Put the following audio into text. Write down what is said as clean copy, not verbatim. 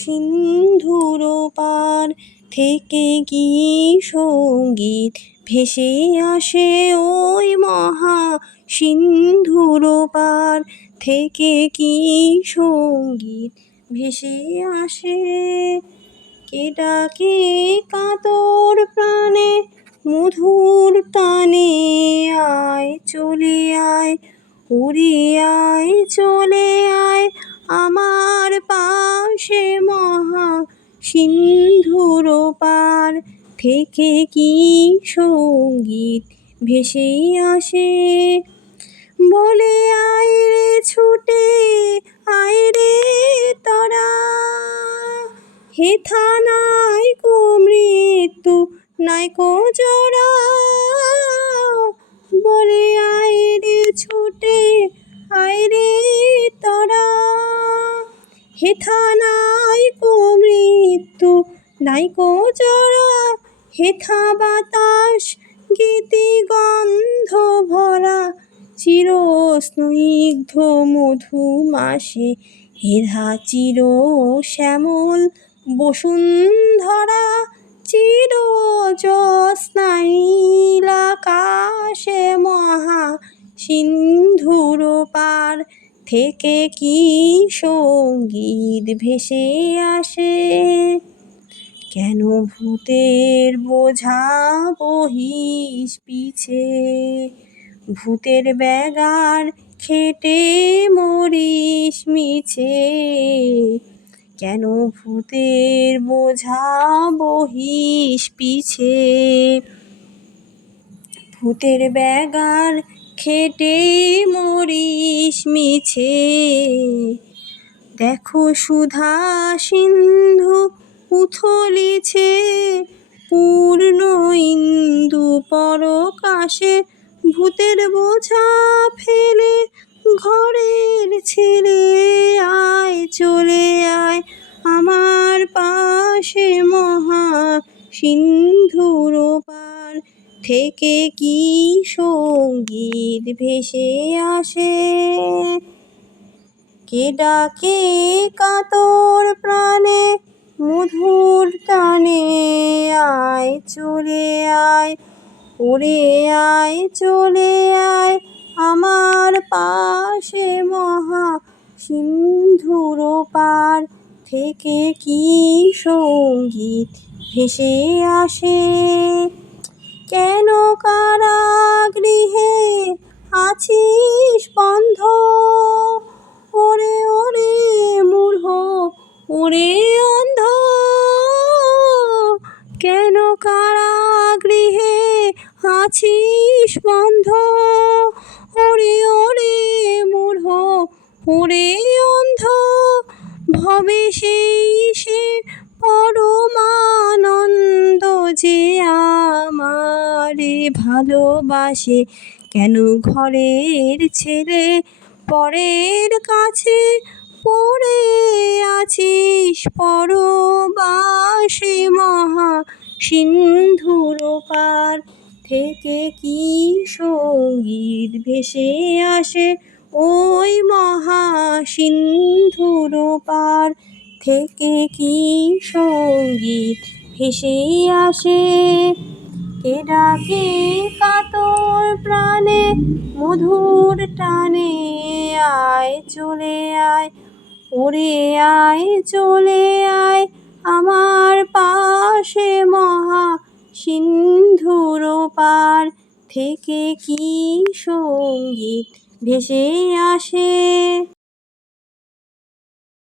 সিন্ধুর পার থেকে কি সঙ্গীত ভেসে আসে ওই মহা সিন্ধুর পার থেকে কি সঙ্গীত ভেসে আসে। কে ডাকে কাতর প্রাণে মধুর টানে, আয় চলে আয় উড়ে আয় চলে আয় আমার পাশে মহা সিন্ধুর পার থেকে কি সঙ্গীত ভেসে আসে। বলে আয় রে ছুটে আয় রে তোরা, হেথা নাই কো মৃত্যু নাই কো জরা। বলে আয় রে ছুটে আয় রে তোরা, হেথা নাই কো মৃত্যু নাই কো জরা। হেথা বাতাস গীতি গন্ধ ভরা, চির স্নিগ্ধ মধু মাসে হেথা চির শ্যামল বসুন্ধরা। চির জ্যোৎস্না নীল আকাশে মহা সিন্ধুর পার থেকে কি সঙ্গীত ভেসে আসে। কেন ভূতের বোঝা বহিস পিছে, ভূতের ব্যাগার খেটে মরিস মিছে। কেন ভূতের বোঝা বহিস পিছে, ভূতের ব্যাগার খেটে মরিস মিছে। দেখো সুধা সিন্ধু উথলিছে পূর্ণ ইন্দু পরকাশে। ভূতের বোঝা ফেলে ঘরের ছেলে, আয় চলে আয় আমার পাশে মহা সিন্ধুর পার থেকে কি সঙ্গীত ভেসে আসে। কে ডাকে কাতর প্রাণে মধুর টানে, আয় চলে আয় উড়ে আয় চলে আয় আমার পাশে মহা সিন্ধুর পার থেকে কি সঙ্গীত ভেসে আসে। কেন কারাগৃহে আছিস বন্ধ, ওরে ওরে মূঢ় ওরে অন্ধ। কেন কারাগৃহে আছিস বন্ধ, ওরে ওরে মূঢ় ওরে অন্ধ। ভবে সেই সে পরমানন্দ যে আমারে ভালোবাসে। কেন ঘরের ছেলে পরের কাছে পড়ে আছিস পরবাসে মহা সিন্ধুর পার থেকে কি সঙ্গীত ভেসে আসে। ওই মহা সিন্ধুর পার থেকে কি সঙ্গীত ভেসে আসে। কে ডাকে কাতর প্রাণে মধুর টানে, আয় চলে আয় উড়ে আয় চলে আয় আমার পাশে মহা সিন্ধুর পার থেকে কি সঙ্গীত ভেসে আসে।